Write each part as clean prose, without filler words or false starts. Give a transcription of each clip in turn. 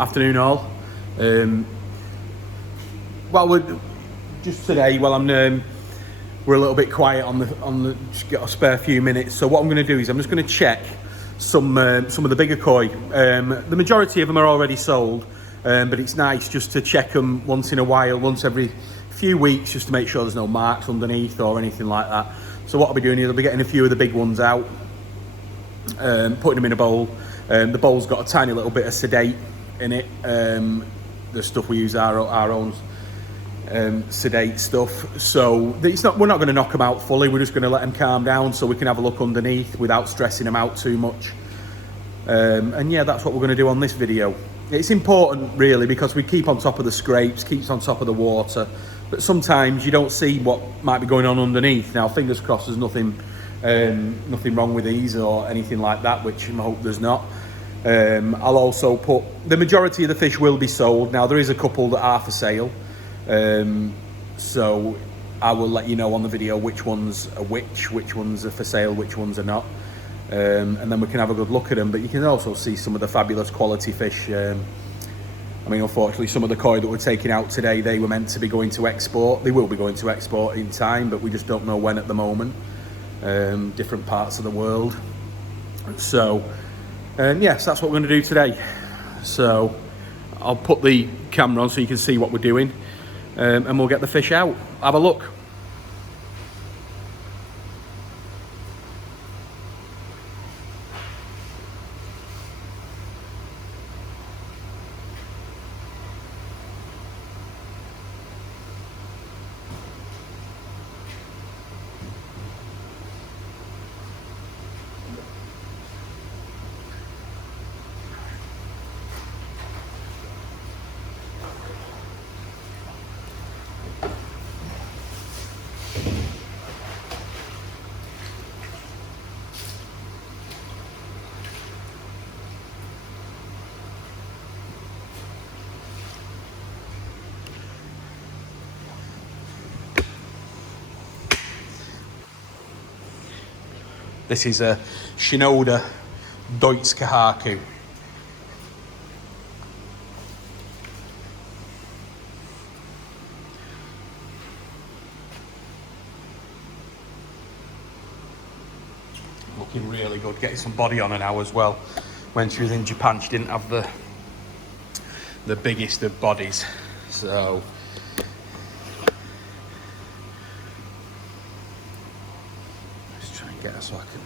Afternoon all. Well, we're just today. Well, we're a little bit quiet on the. Just get a spare few minutes. So what I'm going to do is I'm just going to check some of the bigger koi. The majority of them are already sold, but it's nice just to check them once in a while, once every few weeks, just to make sure there's no marks underneath or anything like that. So what I'll be doing is I'll be getting a few of the big ones out, putting them in a bowl. The bowl's got a tiny little bit of sedate in it. The stuff we use our own sedate stuff. So we're not going to knock them out fully. We're just going to let them calm down so we can have a look underneath without stressing them out too much. And yeah, that's what we're going to do on this video. It's important really because we keep on top of the scrapes, keeps on top of the water, but sometimes you don't see what might be going on underneath. Now, fingers crossed there's nothing wrong with these or anything like that, which I hope there's not. I'll also put, the majority of the fish will be sold. Now, there is a couple that are for sale. So I will let you know on the video which ones are which ones are for sale, which ones are not. And then we can have a good look at them. But you can also see some of the fabulous quality fish. I mean, unfortunately, some of the koi that we're taking out today, they were meant to be going to export. They will be going to export in time, but we just don't know when at the moment. Different parts of the world. So, yes, that's what we're going to do today. So, I'll put the camera on so you can see what we're doing, and we'll get the fish out. Have a look. This is a Shinoda Deutz Kohaku. Looking really good, getting some body on her now as well. When she was in Japan, she didn't have the biggest of bodies, so let's try and get her so I can.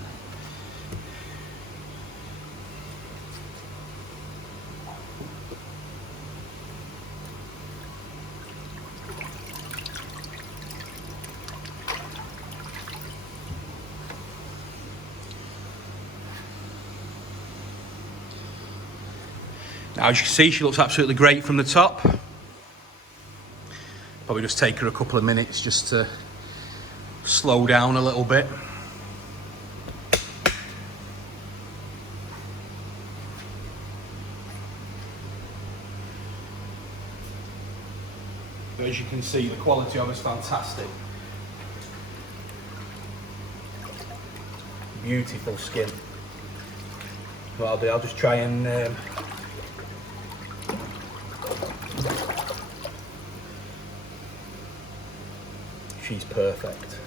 Now, as you can see, she looks absolutely great from the top. Probably just take her a couple of minutes just to slow down a little bit. But as you can see, the quality of it is fantastic. Beautiful skin. What I'll do, I'll just try and she's perfect.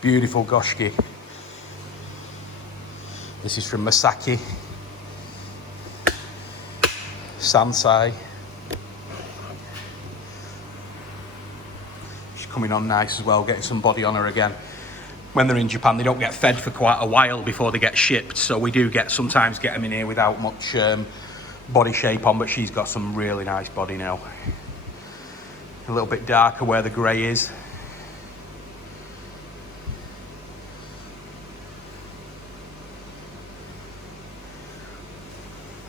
Beautiful goshki. This is from Misaki. Sansai. She's coming on nice as well, getting some body on her again. When they're in Japan, they don't get fed for quite a while before they get shipped, so we do sometimes get them in here without much body shape on, but she's got some really nice body now. A little bit darker where the grey is.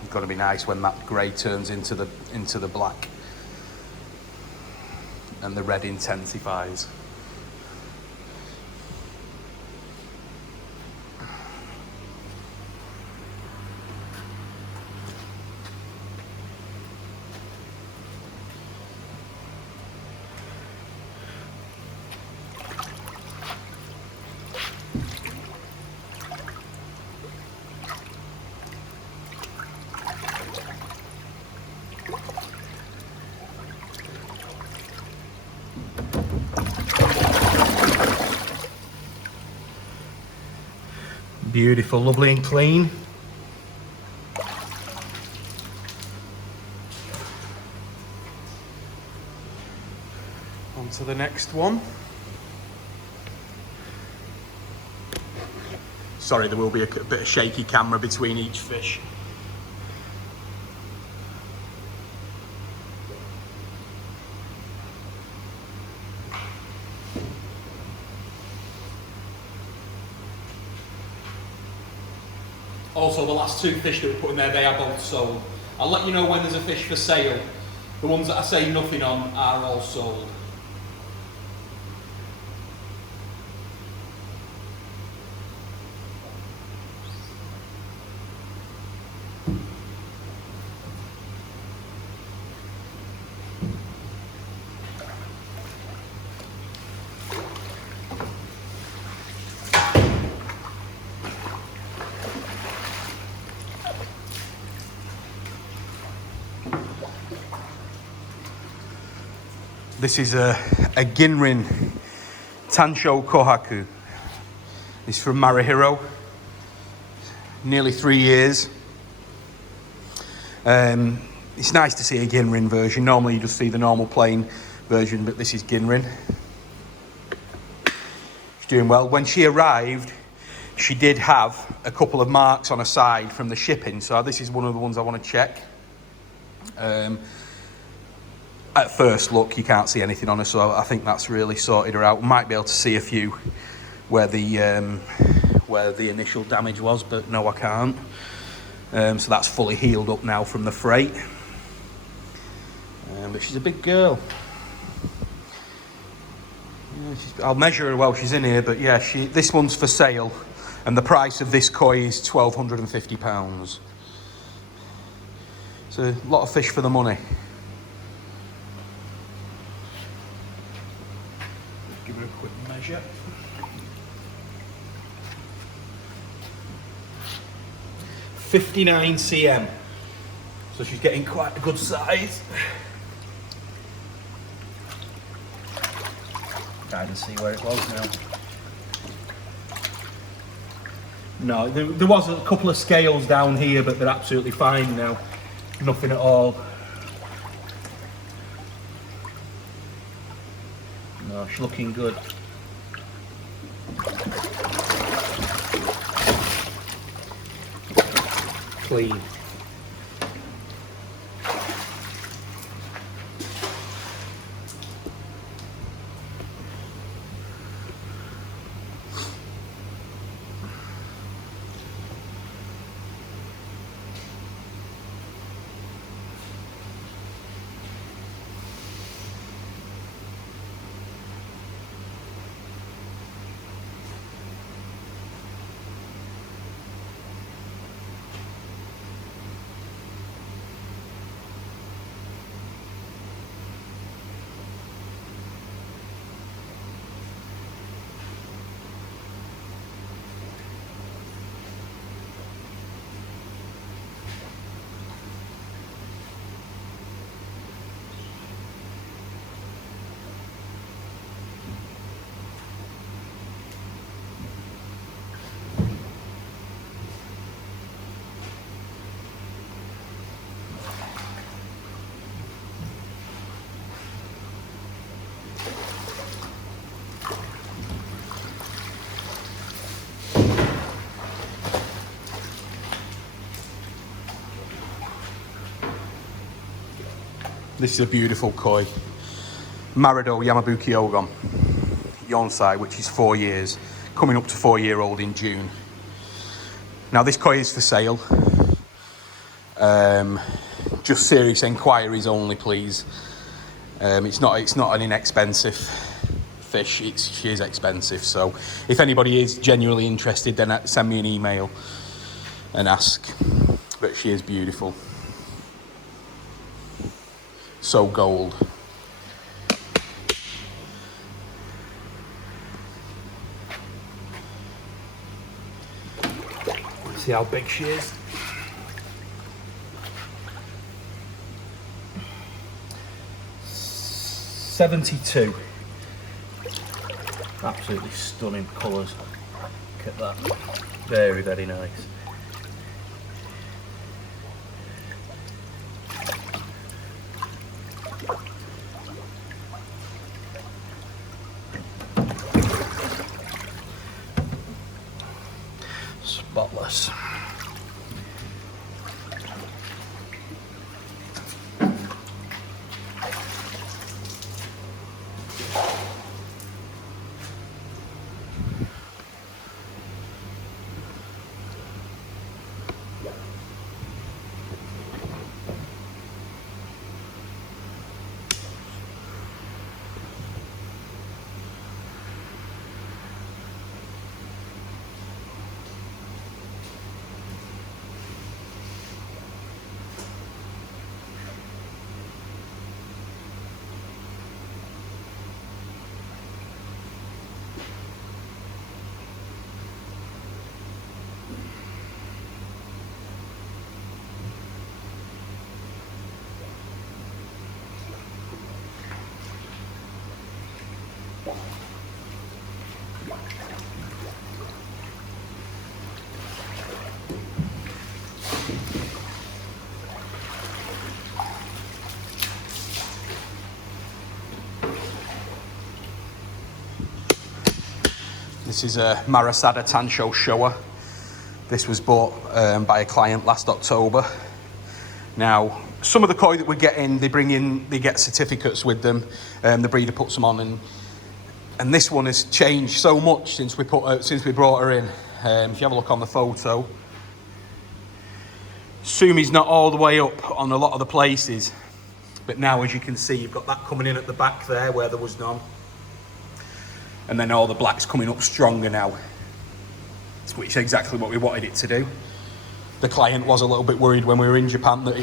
It's got to be nice when that grey turns into the black and the red intensifies. Beautiful, lovely and clean. On to the next one. Sorry, there will be a bit of shaky camera between each fish. Also, the last two fish that we put in there, they are both sold. I'll let you know when there's a fish for sale. The ones that I say nothing on are all sold. This is a Ginrin Tansho Kohaku. It's from Marihiro. Nearly 3 years. It's nice to see a Ginrin version. Normally you just see the normal plain version, but this is Ginrin. She's doing well. When she arrived, she did have a couple of marks on her side from the shipping, so this is one of the ones I want to check. At first look, you can't see anything on her, so I think that's really sorted her out. Might be able to see a few where the initial damage was, but no, I can't. So that's fully healed up now from the freight. But she's a big girl. Yeah, I'll measure her while she's in here, but yeah, this one's for sale, and the price of this koi is £1,250. It's a lot of fish for the money. Give her a quick measure. .59 cm. So she's getting quite a good size. Trying to see where it was now. No, there was a couple of scales down here, but they're absolutely fine now. Nothing at all. No, she's looking good. Clean. This is a beautiful koi. Marido Yamabuki Ogon. Yonsai, which is 4 years. Coming up to 4-year-old in June. Now this koi is for sale. Just serious inquiries only, please. It's not an inexpensive fish. She is expensive. So if anybody is genuinely interested, then send me an email and ask. But she is beautiful. So gold. See how big she is. $72. Absolutely stunning colours. Look at that. Very, very nice. Spotless. This is a Marasada Tansho Showa. This was bought by a client last October. Now, some of the koi that we're getting, they get certificates with them. The breeder puts them on, and this one has changed so much since we brought her in. If you have a look on the photo, Sumi's not all the way up on a lot of the places, but now, as you can see, you've got that coming in at the back there where there was none. And then all the black's coming up stronger now, which is exactly what we wanted it to do. The client was a little bit worried when we were in Japan that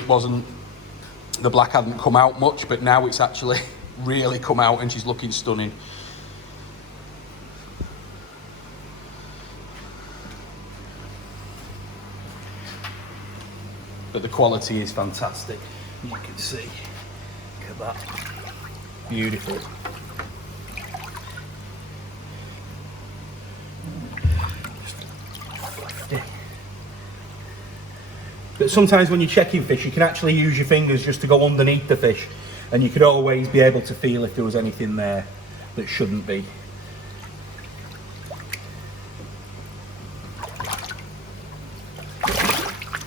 the black hadn't come out much, but now it's actually really come out and she's looking stunning. But the quality is fantastic, as you can see. Look at that, beautiful. But sometimes when you're checking fish, you can actually use your fingers just to go underneath the fish, and you could always be able to feel if there was anything there that shouldn't be.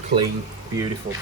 Clean, beautiful.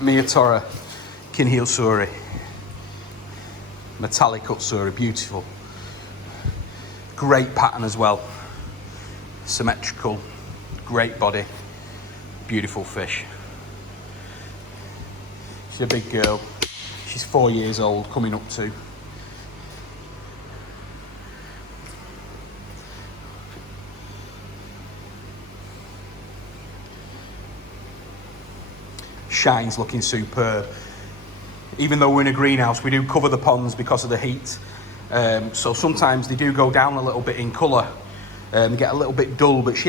Miyatora Kinheel Suri. Metallic Utsuri, beautiful. Great pattern as well. Symmetrical, great body, beautiful fish. She's a big girl. She's 4 years old, coming up to. shine's looking superb. Even though we're in a greenhouse, we do cover the ponds because of the heat. So sometimes they do go down a little bit in colour, they get a little bit dull, but that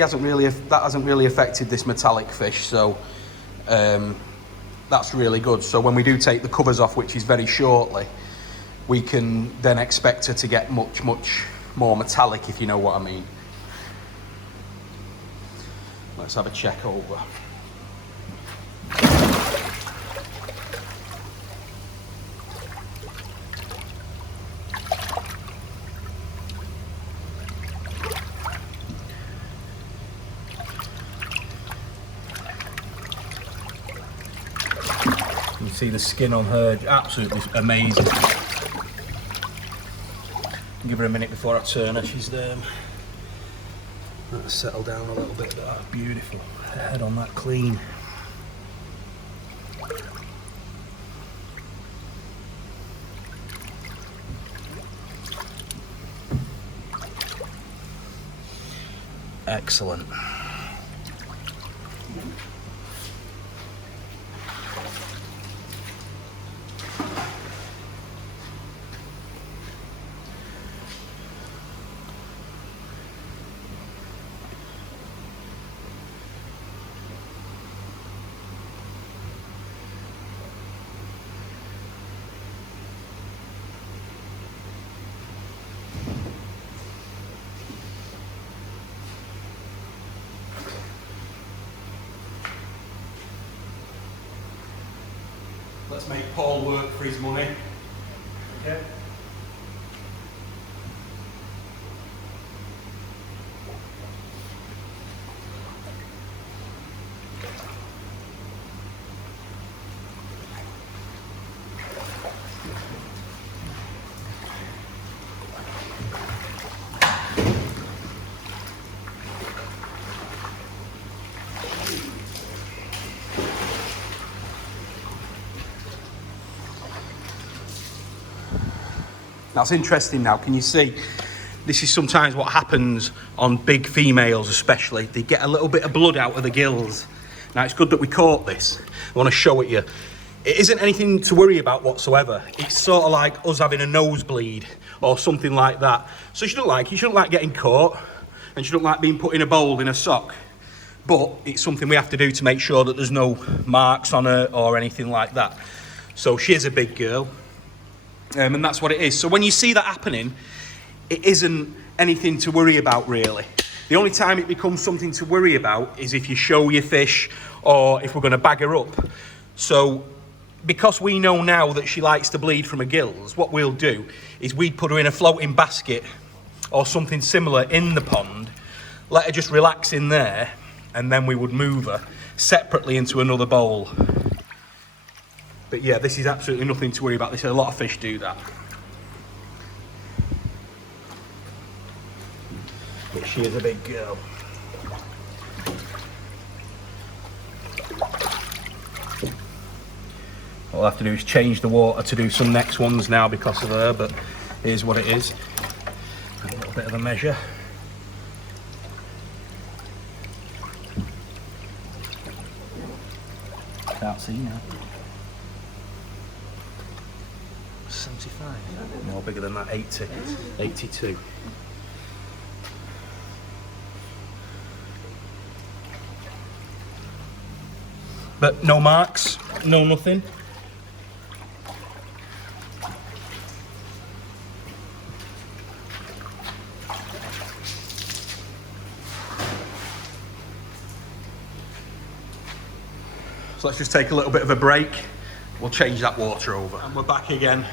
hasn't really affected this metallic fish, so that's really good. So when we do take the covers off, which is very shortly, we can then expect her to get much more metallic, if you know what I mean. Let's have a check over. You can see the skin on her, absolutely amazing. Give her a minute before I turn her. She's let's settle down a little bit. Oh, beautiful. Head on that clean. Excellent. Let's make Paul work for his money. Okay. That's interesting now. Can you see? This is sometimes what happens on big females especially. They get a little bit of blood out of the gills. Now it's good that we caught this. I want to show it you. It isn't anything to worry about whatsoever. It's sort of like us having a nosebleed or something like that. So she shouldn't like getting caught, and she shouldn't like being put in a bowl in a sock. But it's something we have to do to make sure that there's no marks on her or anything like that. So she is a big girl. And that's what it is. So when you see that happening, it isn't anything to worry about really. The only time it becomes something to worry about is if you show your fish or if we're going to bag her up. So because we know now that she likes to bleed from her gills, what we'll do is we'd put her in a floating basket or something similar in the pond, let her just relax in there, and then we would move her separately into another bowl. But yeah, this is absolutely nothing to worry about. A lot of fish do that. But she is a big girl. What we'll have to do is change the water to do some next ones now because of her, but here's what it is. A little bit of a measure. Can't see now. 75, more bigger than that, 80, 82. But no marks, no nothing. So let's just take a little bit of a break. We'll change that water over. And we're back again.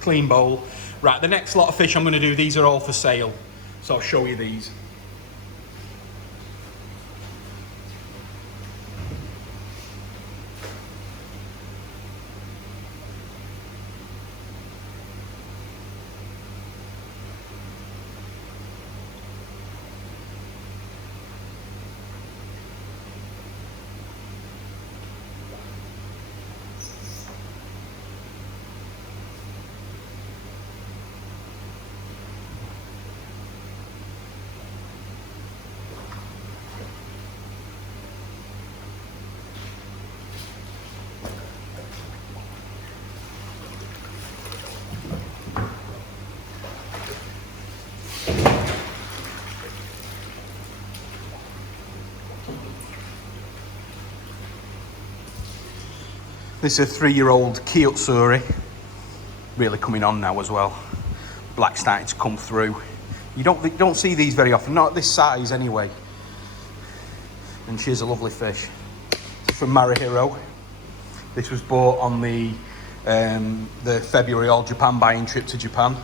Clean bowl. Right, the next lot of fish I'm going to do, these are all for sale. So I'll show you these. This is a 3-year-old Kyotsuri. Really coming on now as well. Black starting to come through. You don't see these very often, not this size anyway. And she's a lovely fish. From Marihiro. This was bought on the February All Japan buying trip to Japan.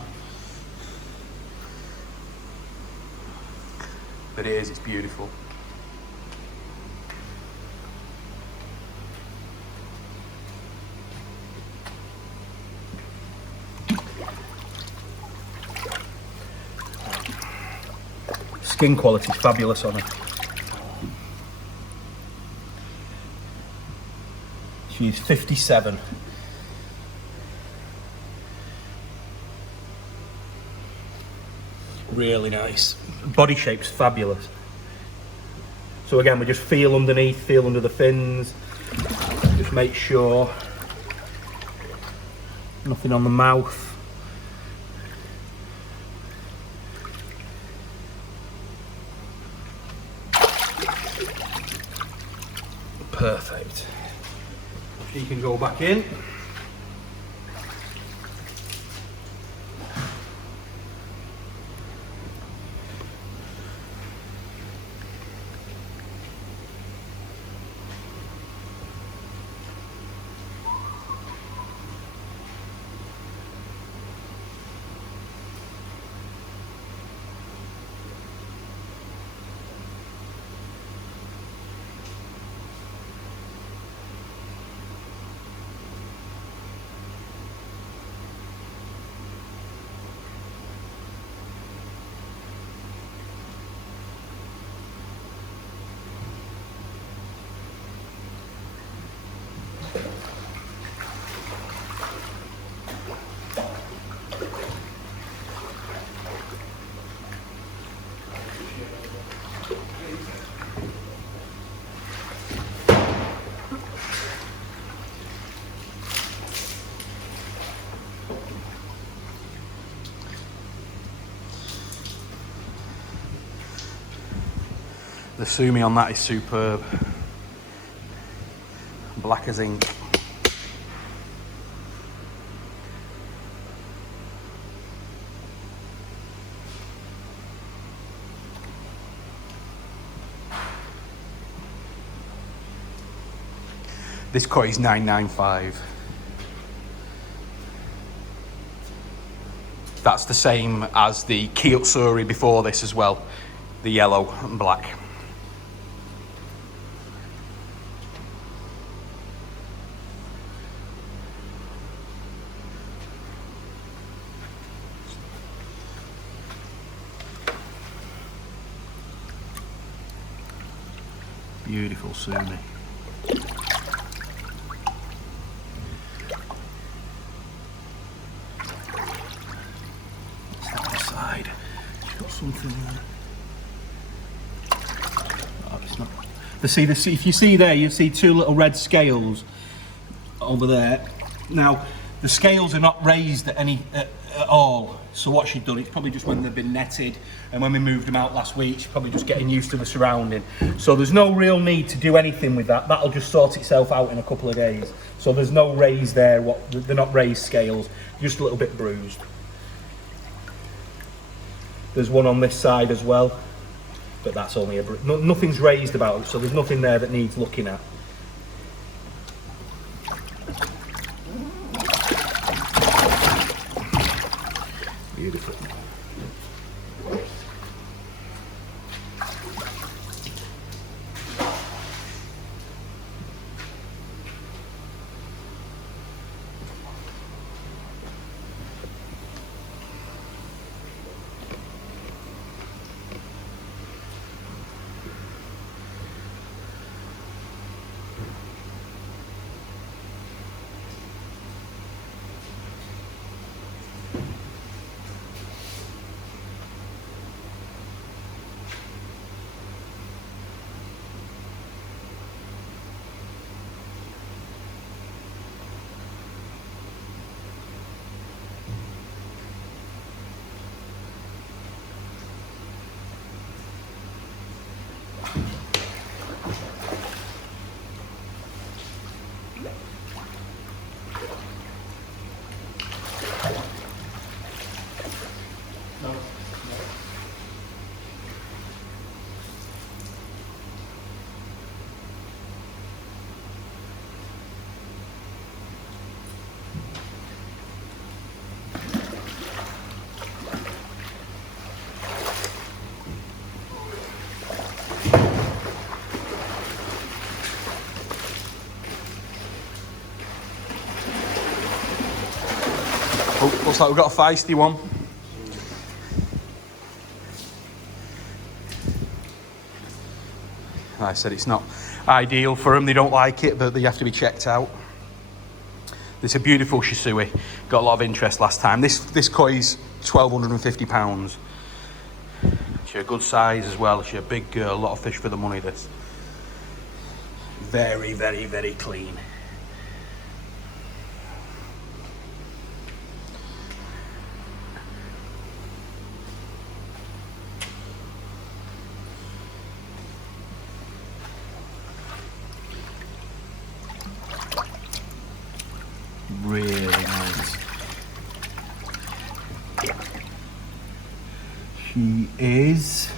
But it's beautiful. Skin quality is fabulous on her. She's 57. Really nice. Body shape's fabulous. So again, we just feel underneath, feel under the fins. Just make sure nothing on the mouth. Perfect. She can go back in. The sumi on that is superb. Black as ink. This koi is $9.95. That's the same as the Kyotsuri before this as well, the yellow and black. Beautiful sumi. Side. She's got something there. Oh, it's not. If you see there, you see two little red scales over there. Now, the scales are not raised at all. So what she'd done, it's probably just when they've been netted, and when we moved them out last week, she's probably just getting used to the surrounding. So there's no real need to do anything with that. That'll just sort itself out in a couple of days. So there's no raise there. They're not raised scales, just a little bit bruised. There's one on this side as well, but that's only nothing's raised about it, so there's nothing there that needs looking at. Beautiful. Oh, looks like we've got a feisty one. Like I said, it's not ideal for them. They don't like it, but they have to be checked out. It's a beautiful Shusui. Got a lot of interest last time. This koi is £1,250. She's a good size as well. She's a big girl. A lot of fish for the money. This very, very, very clean. Really nice. She is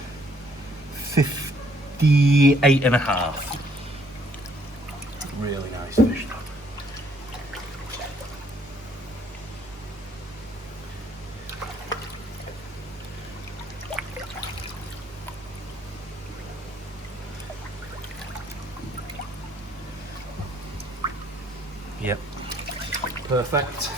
58.5. Really nice fish though. Yep. Perfect.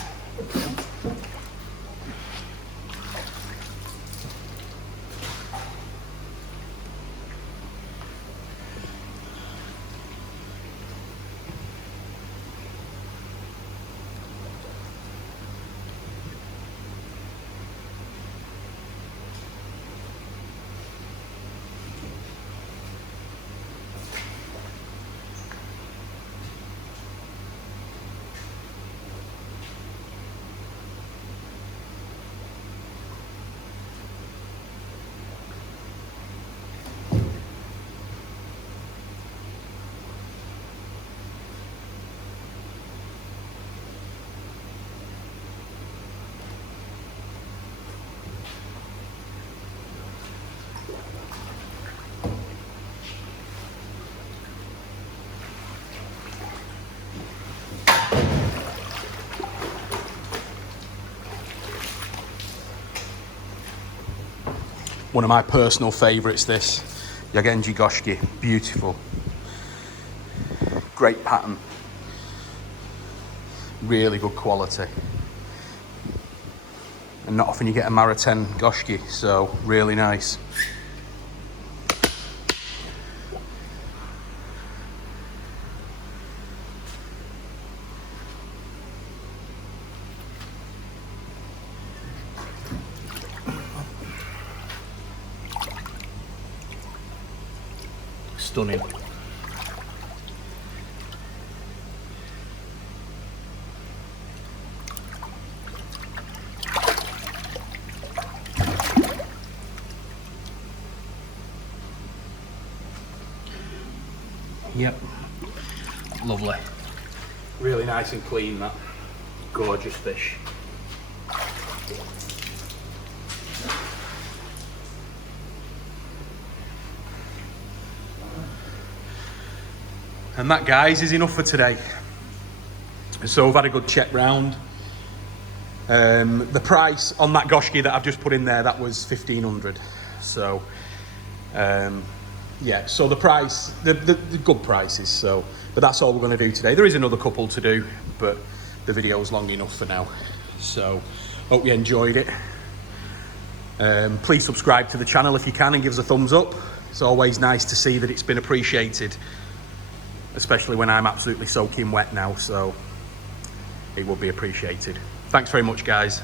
One of my personal favourites, this Yagenji Goshiki. Beautiful. Great pattern. Really good quality. And not often you get a Mariten Goshiki, so really nice. Stunning. Yep. Lovely. Really nice and clean, that. Gorgeous fish. And that, guys, is enough for today. So we've had a good check round. The price on that Goshiki that I've just put in there, that was 1,500. So, yeah, so the price, the good prices, so, but that's all we're gonna do today. There is another couple to do, but the video is long enough for now. So, hope you enjoyed it. Please subscribe to the channel if you can and give us a thumbs up. It's always nice to see that it's been appreciated, especially when I'm absolutely soaking wet now, so it will be appreciated. Thanks very much, guys.